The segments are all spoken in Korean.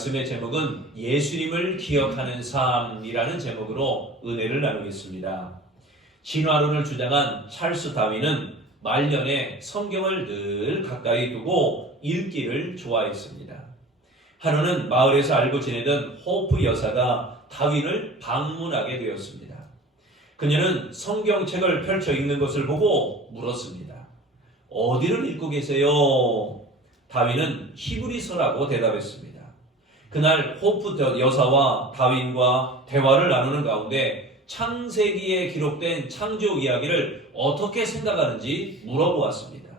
말씀의 제목은 예수님을 기억하는 삶이라는 제목으로 은혜를 나누겠습니다. 진화론을 주장한 찰스 다윈은 말년에 성경을 늘 가까이 두고 읽기를 좋아했습니다. 하루는 마을에서 알고 지내던 호프 여사가 다윈을 방문하게 되었습니다. 그녀는 성경책을 펼쳐 읽는 것을 보고 물었습니다. 어디를 읽고 계세요? 다윈은 히브리서라고 대답했습니다. 그날 호프 여사와 다윈과 대화를 나누는 가운데 창세기에 기록된 창조 이야기를 어떻게 생각하는지 물어보았습니다.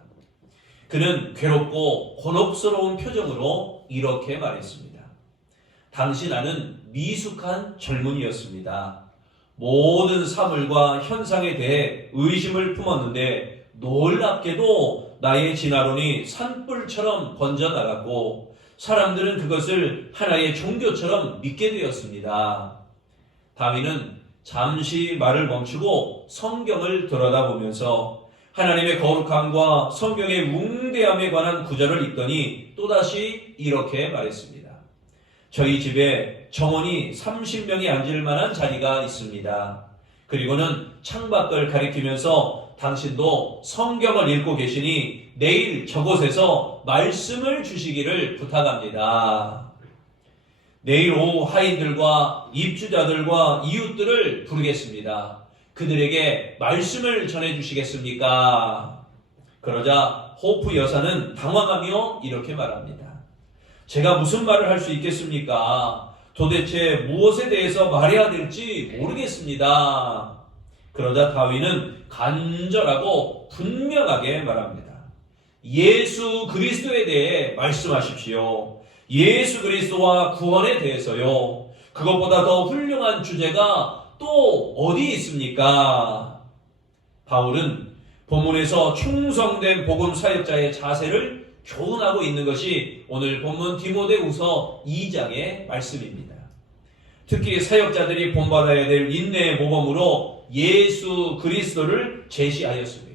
그는 괴롭고 곤혹스러운 표정으로 이렇게 말했습니다. 당시 나는 미숙한 젊은이였습니다. 모든 사물과 현상에 대해 의심을 품었는데 놀랍게도 나의 진화론이 산불처럼 번져나갔고 사람들은 그것을 하나의 종교처럼 믿게 되었습니다. 다윈은 잠시 말을 멈추고 성경을 들여다보면서 하나님의 거룩함과 성경의 웅대함에 관한 구절을 읽더니 또다시 이렇게 말했습니다. 저희 집에 정원이 30명이 앉을 만한 자리가 있습니다. 그리고는 창밖을 가리키면서 당신도 성경을 읽고 계시니 내일 저곳에서 말씀을 주시기를 부탁합니다. 내일 오후 하인들과 입주자들과 이웃들을 부르겠습니다. 그들에게 말씀을 전해주시겠습니까? 그러자 호프 여사는 당황하며 이렇게 말합니다. 제가 무슨 말을 할 수 있겠습니까? 도대체 무엇에 대해서 말해야 될지 모르겠습니다. 그러자 다윈은 간절하고 분명하게 말합니다. 예수 그리스도에 대해 말씀하십시오. 예수 그리스도와 구원에 대해서요. 그것보다 더 훌륭한 주제가 또 어디 있습니까? 바울은 본문에서 충성된 복음 사역자의 자세를 교훈하고 있는 것이 오늘 본문 디모데후서 2장의 말씀입니다. 특히 사역자들이 본받아야 될 인내의 모범으로 예수 그리스도를 제시하였습니다.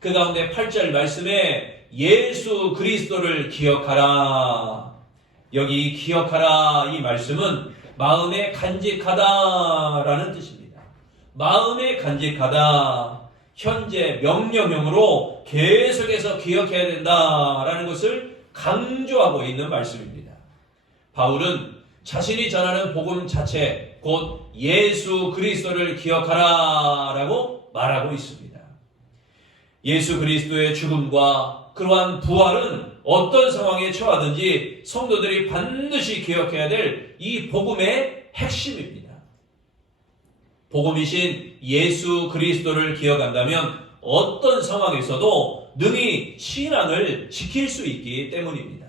그 가운데 8절 말씀에 예수 그리스도를 기억하라. 여기 기억하라 이 말씀은 마음에 간직하다라는 뜻입니다. 마음에 간직하다. 현재 명령형으로 계속해서 기억해야 된다라는 것을 강조하고 있는 말씀입니다. 바울은 자신이 전하는 복음 자체, 곧 예수 그리스도를 기억하라라고 말하고 있습니다. 예수 그리스도의 죽음과 그러한 부활은 어떤 상황에 처하든지 성도들이 반드시 기억해야 될 이 복음의 핵심입니다. 복음이신 예수 그리스도를 기억한다면 어떤 상황에서도 능히 신앙을 지킬 수 있기 때문입니다.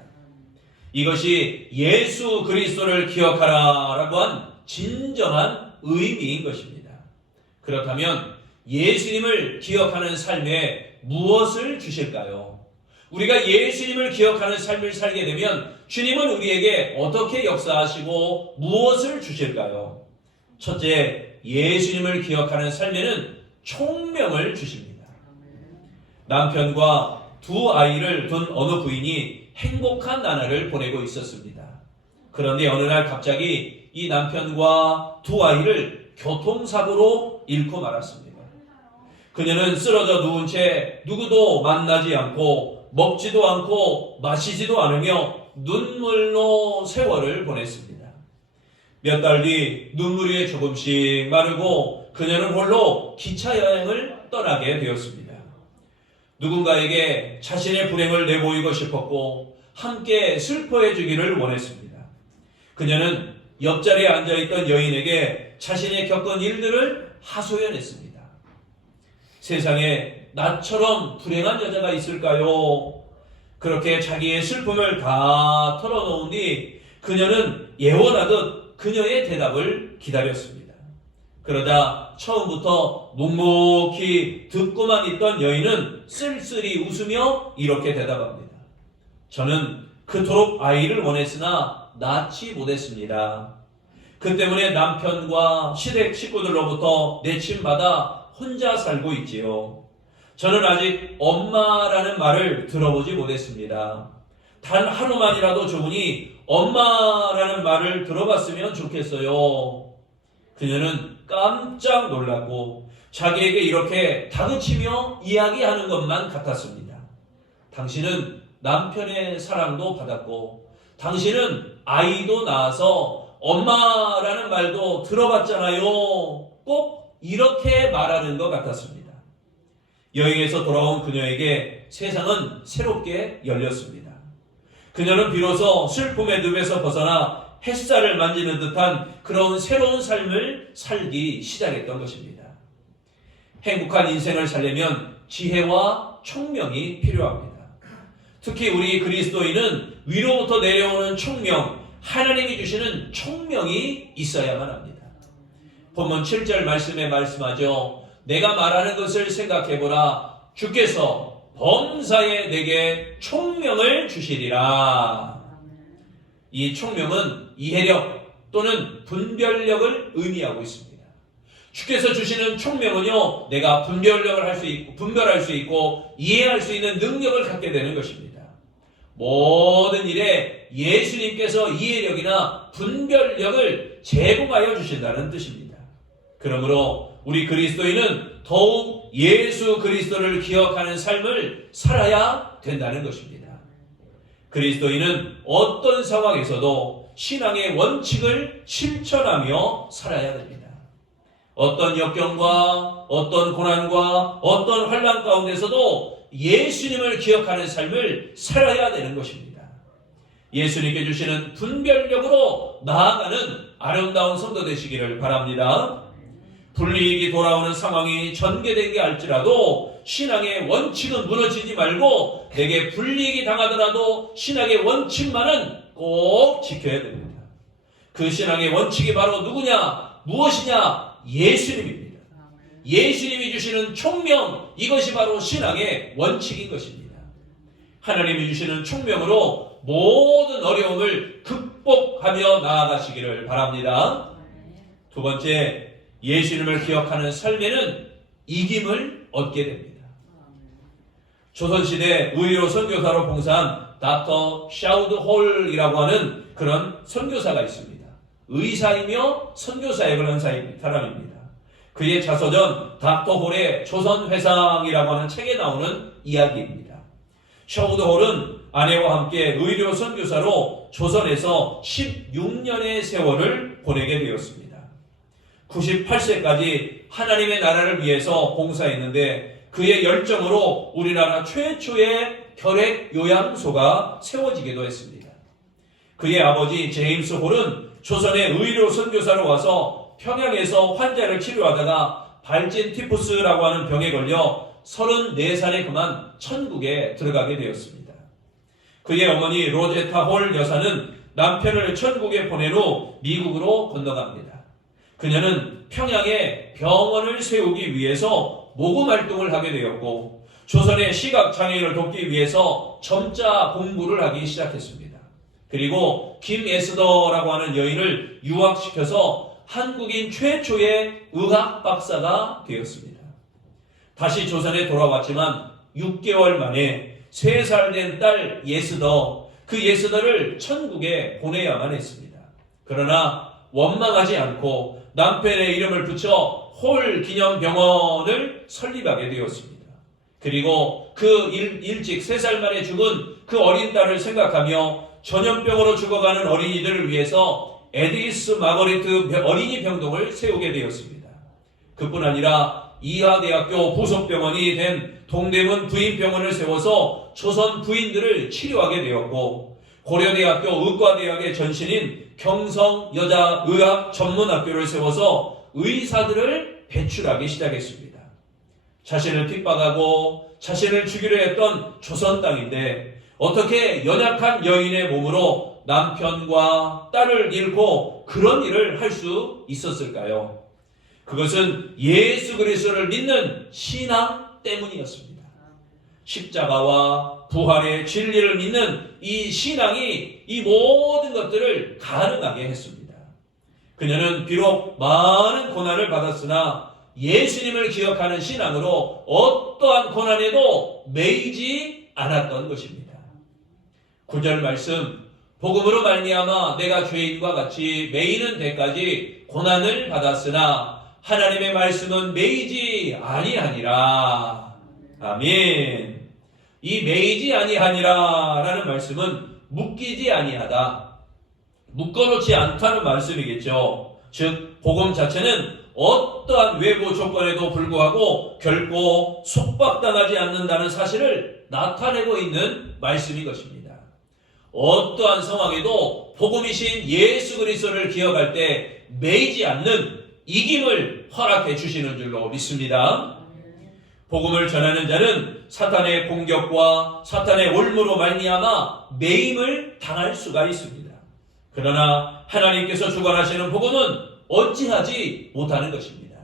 이것이 예수 그리스도를 기억하라라고 한 진정한 의미인 것입니다. 그렇다면 예수님을 기억하는 삶에 무엇을 주실까요? 우리가 예수님을 기억하는 삶을 살게 되면 주님은 우리에게 어떻게 역사하시고 무엇을 주실까요? 첫째, 예수님을 기억하는 삶에는 총명을 주십니다. 남편과 두 아이를 둔 어느 부인이 행복한 나날을 보내고 있었습니다. 그런데 어느 날 갑자기 이 남편과 두 아이를 교통사고로 잃고 말았습니다. 그녀는 쓰러져 누운 채 누구도 만나지 않고 먹지도 않고 마시지도 않으며 눈물로 세월을 보냈습니다. 몇 달 뒤 눈물 위에 조금씩 마르고 그녀는 홀로 기차 여행을 떠나게 되었습니다. 누군가에게 자신의 불행을 내보이고 싶었고 함께 슬퍼해 주기를 원했습니다. 그녀는 옆자리에 앉아있던 여인에게 자신이 겪은 일들을 하소연했습니다. 세상에 나처럼 불행한 여자가 있을까요? 그렇게 자기의 슬픔을 다 털어놓은 뒤 그녀는 예원하듯 그녀의 대답을 기다렸습니다. 그러다 처음부터 묵묵히 듣고만 있던 여인은 쓸쓸히 웃으며 이렇게 대답합니다. 저는 그토록 아이를 원했으나 낳지 못했습니다. 그 때문에 남편과 시댁 식구들로부터 내침받아 혼자 살고 있지요. 저는 아직 엄마라는 말을 들어보지 못했습니다. 단 하루만이라도 좋으니 엄마라는 말을 들어봤으면 좋겠어요. 그녀는 깜짝 놀랐고 자기에게 이렇게 다그치며 이야기하는 것만 같았습니다. 당신은 남편의 사랑도 받았고 당신은 아이도 낳아서 엄마라는 말도 들어봤잖아요. 꼭 이렇게 말하는 것 같았습니다. 여행에서 돌아온 그녀에게 세상은 새롭게 열렸습니다. 그녀는 비로소 슬픔의 늪에서 벗어나 햇살을 만지는 듯한 그런 새로운 삶을 살기 시작했던 것입니다. 행복한 인생을 살려면 지혜와 총명이 필요합니다. 특히 우리 그리스도인은 위로부터 내려오는 총명, 하나님이 주시는 총명이 있어야만 합니다. 본문 7절 말씀에 말씀하죠. 내가 말하는 것을 생각해보라. 주께서 범사에 내게 총명을 주시리라. 이 총명은 이해력 또는 분별력을 의미하고 있습니다. 주께서 주시는 총명은요, 내가 분별할 수 있고 이해할 수 있는 능력을 갖게 되는 것입니다. 모든 일에 예수님께서 이해력이나 분별력을 제공하여 주신다는 뜻입니다. 그러므로 우리 그리스도인은 더욱 예수 그리스도를 기억하는 삶을 살아야 된다는 것입니다. 그리스도인은 어떤 상황에서도 신앙의 원칙을 실천하며 살아야 됩니다. 어떤 역경과 어떤 고난과 어떤 환난 가운데서도 예수님을 기억하는 삶을 살아야 되는 것입니다. 예수님께 주시는 분별력으로 나아가는 아름다운 성도 되시기를 바랍니다. 불이익이 돌아오는 상황이 전개된 게 알지라도 신앙의 원칙은 무너지지 말고 내게 불이익이 당하더라도 신앙의 원칙만은 꼭 지켜야 됩니다. 그 신앙의 원칙이 바로 누구냐? 무엇이냐? 예수님입니다. 예수님이 주시는 총명, 이것이 바로 신앙의 원칙인 것입니다. 하나님이 주시는 총명으로 모든 어려움을 극복하며 나아가시기를 바랍니다. 두 번째, 예수님을 기억하는 삶에는 이김을 얻게 됩니다. 조선시대 의료 선교사로 봉사한 닥터 샤우드 홀이라고 하는 그런 선교사가 있습니다. 의사이며 선교사에 그런 사람입니다. 그의 자서전 닥터 홀의 조선회상이라고 하는 책에 나오는 이야기입니다. 샤우드 홀은 아내와 함께 의료 선교사로 조선에서 16년의 세월을 보내게 되었습니다. 98세까지 하나님의 나라를 위해서 봉사했는데 그의 열정으로 우리나라 최초의 결핵 요양소가 세워지기도 했습니다. 그의 아버지 제임스 홀은 조선의 의료 선교사로 와서 평양에서 환자를 치료하다가 발진 티푸스라고 하는 병에 걸려 34살에 그만 천국에 들어가게 되었습니다. 그의 어머니 로제타 홀 여사는 남편을 천국에 보낸 후 미국으로 건너갑니다. 그녀는 평양에 병원을 세우기 위해서 모금 활동을 하게 되었고 조선의 시각장애인을 돕기 위해서 점자 공부를 하기 시작했습니다. 그리고 김에스더라고 하는 여인을 유학시켜서 한국인 최초의 의학 박사가 되었습니다. 다시 조선에 돌아왔지만 6개월 만에 3살 된 딸 예스더, 그 예스더를 천국에 보내야만 했습니다. 그러나 원망하지 않고 남편의 이름을 붙여 홀 기념병원을 설립하게 되었습니다. 그리고 그 일찍 3살 만에 죽은 그 어린 딸을 생각하며 전염병으로 죽어가는 어린이들을 위해서 에디스 마거리트 어린이 병동을 세우게 되었습니다. 그뿐 아니라 이하대학교 부속병원이 된 동대문 부인병원을 세워서 조선 부인들을 치료하게 되었고 고려대학교 의과대학의 전신인 경성 여자의학 전문학교를 세워서 의사들을 배출하기 시작했습니다. 자신을 핍박하고 자신을 죽이려 했던 조선 땅인데 어떻게 연약한 여인의 몸으로 남편과 딸을 잃고 그런 일을 할 수 있었을까요? 그것은 예수 그리스도를 믿는 신앙 때문이었습니다. 십자가와 부활의 진리를 믿는 이 신앙이 이 모든 것들을 가능하게 했습니다. 그녀는 비록 많은 고난을 받았으나 예수님을 기억하는 신앙으로 어떠한 고난에도 매이지 않았던 것입니다. 9절 말씀, 복음으로 말미암아 내가 죄인과 같이 매이는 데까지 고난을 받았으나 하나님의 말씀은 매이지 아니하니라. 아멘. 이 매이지 아니하니라 라는 말씀은 묶이지 아니하다, 묶어놓지 않다는 말씀이겠죠. 즉 복음 자체는 어떠한 외부 조건에도 불구하고 결코 속박당하지 않는다는 사실을 나타내고 있는 말씀인 것입니다. 어떠한 상황에도 복음이신 예수 그리스도를 기억할 때 매이지 않는 이김을 허락해 주시는 줄로 믿습니다. 복음을 전하는 자는 사탄의 공격과 사탄의 올무로 말미암아 매임을 당할 수가 있습니다. 그러나 하나님께서 주관하시는 복음은 어찌하지 못하는 것입니다.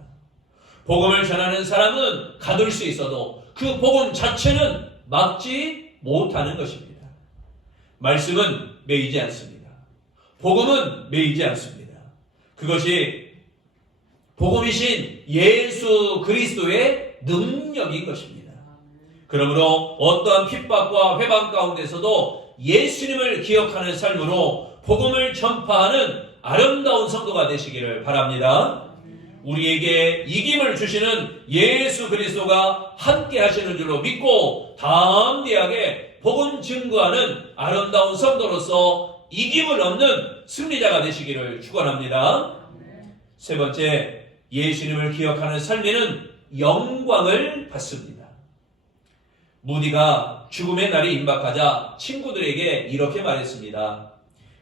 복음을 전하는 사람은 가둘 수 있어도 그 복음 자체는 막지 못하는 것입니다. 말씀은 매이지 않습니다. 복음은 매이지 않습니다. 그것이 복음이신 예수 그리스도의 능력인 것입니다. 그러므로 어떠한 핍박과 회방 가운데서도 예수님을 기억하는 삶으로 복음을 전파하는 아름다운 성도가 되시기를 바랍니다. 우리에게 이김을 주시는 예수 그리스도가 함께 하시는 줄로 믿고 담대하게 복음 증거하는 아름다운 성도로서 이김을 얻는 승리자가 되시기를 축원합니다. 세 번째, 예수님을 기억하는 삶에는 영광을 받습니다. 무디가 죽음의 날이 임박하자 친구들에게 이렇게 말했습니다.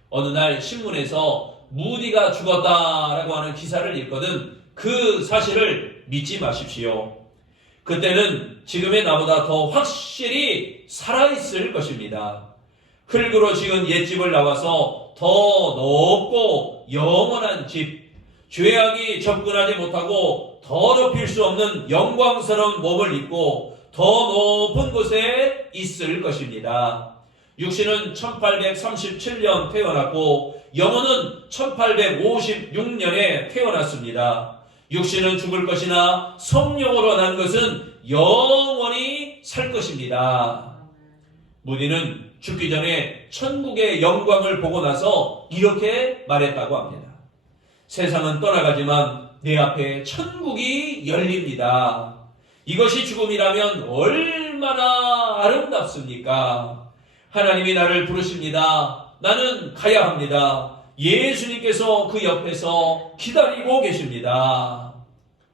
어느 날 신문에서 무디가 죽었다라고 하는 기사를 읽거든 그 사실을 믿지 마십시오. 그때는 지금의 나보다 더 확실히 살아있을 것입니다. 흙으로 지은 옛집을 나와서 더 높고 영원한 집, 죄악이 접근하지 못하고 더럽힐 수 없는 영광스러운 몸을 입고 더 높은 곳에 있을 것입니다. 육신은 1837년 태어났고 영혼은 1856년에 태어났습니다. 육신은 죽을 것이나 성령으로 난 것은 영원히 살 것입니다. 무디는 죽기 전에 천국의 영광을 보고 나서 이렇게 말했다고 합니다. 세상은 떠나가지만 내 앞에 천국이 열립니다. 이것이 죽음이라면 얼마나 아름답습니까? 하나님이 나를 부르십니다. 나는 가야 합니다. 예수님께서 그 옆에서 기다리고 계십니다.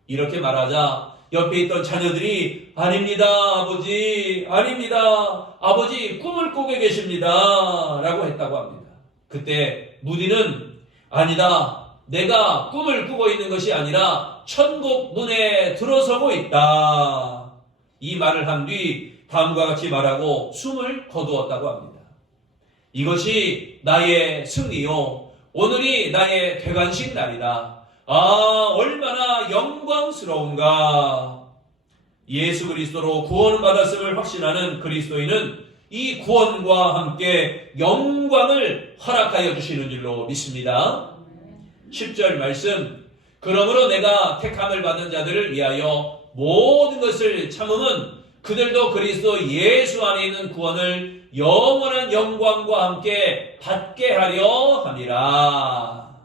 이렇게 말하자 옆에 있던 자녀들이 아닙니다 아버지, 아닙니다 아버지, 꿈을 꾸고 계십니다 라고 했다고 합니다. 그때 무디는 아니다, 내가 꿈을 꾸고 있는 것이 아니라 천국 문에 들어서고 있다, 이 말을 한 뒤 다음과 같이 말하고 숨을 거두었다고 합니다. 이것이 나의 승리요, 오늘이 나의 대관식 날이다. 아, 얼마나 영광스러운가. 예수 그리스도로 구원을 받았음을 확신하는 그리스도인은 이 구원과 함께 영광을 허락하여 주시는 줄로 믿습니다. 10절 말씀, 그러므로 내가 택함을 받은 자들을 위하여 모든 것을 참음은 그들도 그리스도 예수 안에 있는 구원을 영원한 영광과 함께 받게 하려 함이라.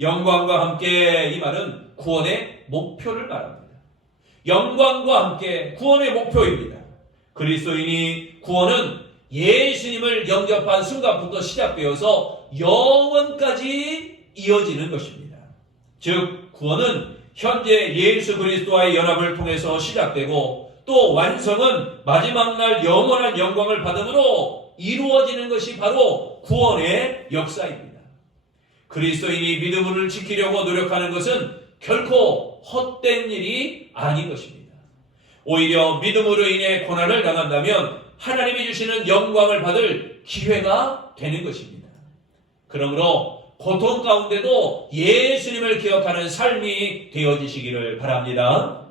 영광과 함께, 이 말은 구원의 목표를 말합니다. 영광과 함께 구원의 목표입니다. 그리스도인이 구원은 예수님을 영접한 순간부터 시작되어서 영원까지 이어지는 것입니다. 즉 구원은 현재 예수 그리스도와의 연합을 통해서 시작되고 또 완성은 마지막 날 영원한 영광을 받음으로 이루어지는 것이 바로 구원의 역사입니다. 그리스도인이 믿음을 지키려고 노력하는 것은 결코 헛된 일이 아닌 것입니다. 오히려 믿음으로 인해 고난을 당한다면 하나님이 주시는 영광을 받을 기회가 되는 것입니다. 그러므로 고통 가운데도 예수님을 기억하는 삶이 되어지시기를 바랍니다.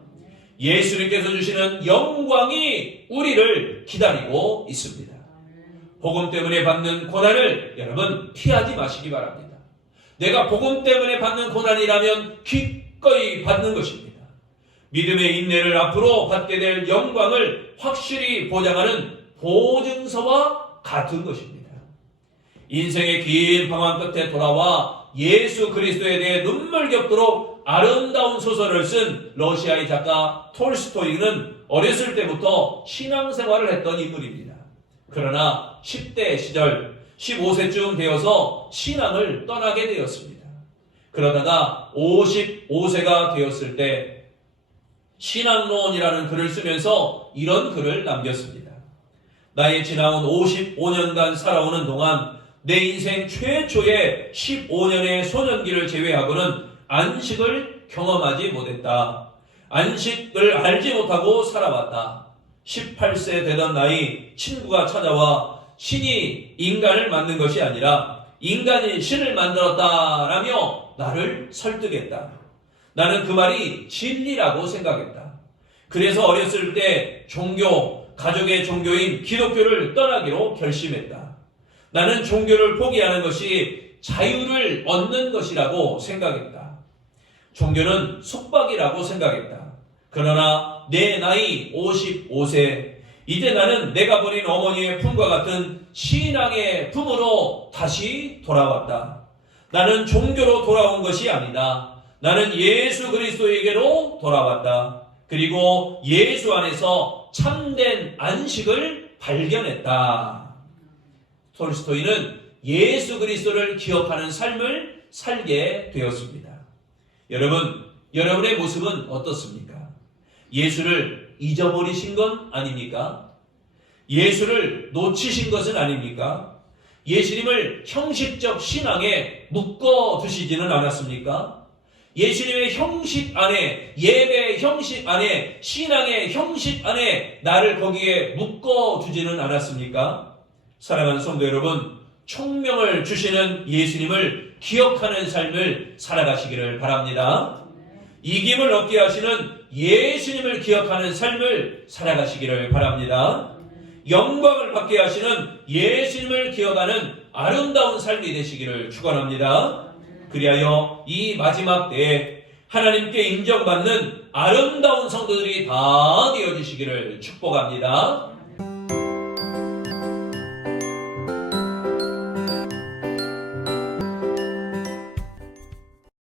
예수님께서 주시는 영광이 우리를 기다리고 있습니다. 복음 때문에 받는 고난을 여러분 피하지 마시기 바랍니다. 내가 복음 때문에 받는 고난이라면 기꺼이 받는 것입니다. 믿음의 인내를 앞으로 받게 될 영광을 확실히 보장하는 보증서와 같은 것입니다. 인생의 긴 방황 끝에 돌아와 예수 그리스도에 대해 눈물겹도록 아름다운 소설을 쓴 러시아의 작가 톨스토이는 어렸을 때부터 신앙생활을 했던 인물입니다. 그러나 10대 시절 15세쯤 되어서 신앙을 떠나게 되었습니다. 그러다가 55세가 되었을 때 신앙론이라는 글을 쓰면서 이런 글을 남겼습니다. 나의 지나온 55년간 살아오는 동안 내 인생 최초의 15년의 소년기를 제외하고는 안식을 경험하지 못했다. 안식을 알지 못하고 살아왔다. 18세 되던 나이 친구가 찾아와 신이 인간을 만든 것이 아니라 인간이 신을 만들었다라며 나를 설득했다. 나는 그 말이 진리라고 생각했다. 그래서 어렸을 때 가족의 종교인 기독교를 떠나기로 결심했다. 나는 종교를 포기하는 것이 자유를 얻는 것이라고 생각했다. 종교는 속박이라고 생각했다. 그러나 내 나이 55세, 이제 나는 내가 버린 어머니의 품과 같은 신앙의 품으로 다시 돌아왔다. 나는 종교로 돌아온 것이 아니다. 나는 예수 그리스도에게로 돌아왔다. 그리고 예수 안에서 참된 안식을 발견했다. 톨스토이는 예수 그리스도를 기억하는 삶을 살게 되었습니다. 여러분, 여러분의 모습은 어떻습니까? 예수를 잊어버리신 건 아닙니까? 예수를 놓치신 것은 아닙니까? 예수님을 형식적 신앙에 묶어두시지는 않았습니까? 예수님의 형식 안에, 예배의 형식 안에, 신앙의 형식 안에 나를 거기에 묶어두지는 않았습니까? 사랑하는 성도 여러분, 총명을 주시는 예수님을 기억하는 삶을 살아가시기를 바랍니다. 이김을 얻게 하시는 예수님을 기억하는 삶을 살아가시기를 바랍니다. 영광을 받게 하시는 예수님을 기억하는 아름다운 삶이 되시기를 축원합니다. 그리하여 이 마지막 때에 하나님께 인정받는 아름다운 성도들이 다 되어주시기를 축복합니다.